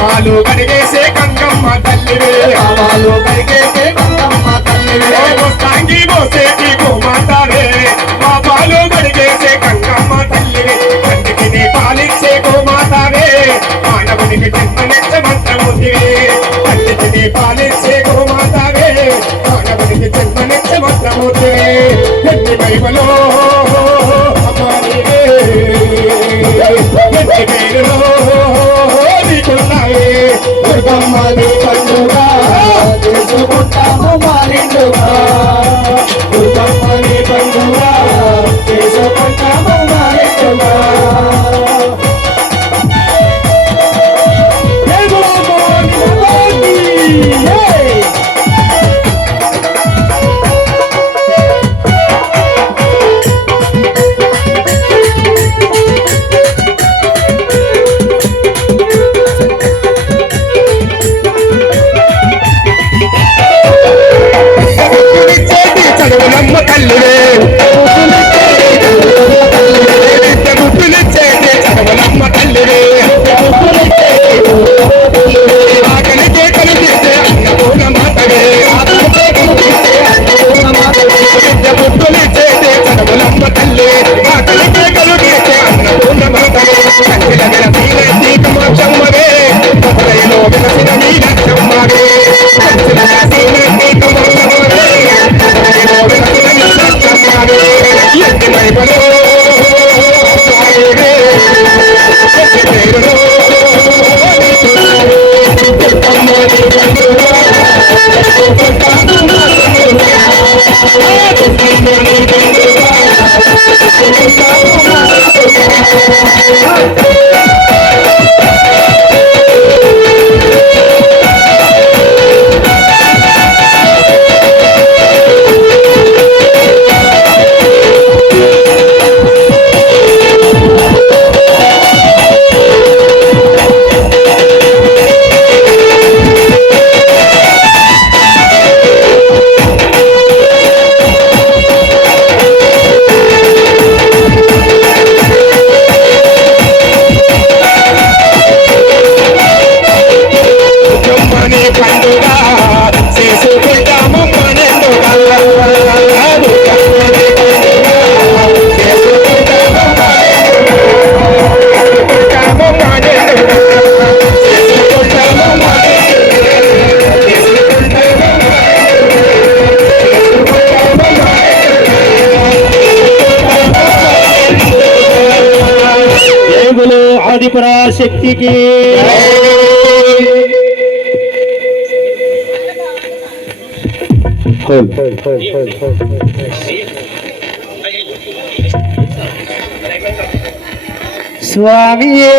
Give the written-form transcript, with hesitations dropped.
పాపాలు కడిగేసే గంగమ్మ తల్లివే పాపాలు కడిగేసే గంగమ్మ తల్లివే వస్తాంగి మోసేటి గోమాతావే పాపాలు కడిగేసే గంగమ్మ తల్లివే కంటికి నీ పాలిచ్చే గోమాతావే మానవునికి జన్మనిచ్చ మంత్రమూర్తివే కంటికి నీ పాలిచ్చే గోమాతావే మానవునికి జన్మనిచ్చ మంత్రమూర్తివే ఎన్ని మహిమలో అమ్మా నీవే ఎన్ని పేరులో నీకున్నావే దుర్గమ్మ నీ పండుగ చేసుకుంటాము మా నిండుగా దుర్గమ్మ నీ పండుగ చేసుకుంటాము మా నిండుగా చదువులమ్మ తల్లివే గుర్తులిచ్చేటి చదువులమ్మ తల్లివే ఆకలికే కలిగిస్తే అన్నపూర్ణ మాతవే విద్య గుర్తులిచ్చేటి చదువులమ్మ తల్లి ఆకలికే కలిగిస్తే అన్నపూర్ణ మాతవే కంటిల విరసీన నీకమాక్షమ్మవే హృదయలో విరసిన నీలక్షమ్మవే కంటిల విరసీన నీకమాక్షమ్మవే ఎన్ని మహిమలో ఆదిపరాశక్తికి స్వామియే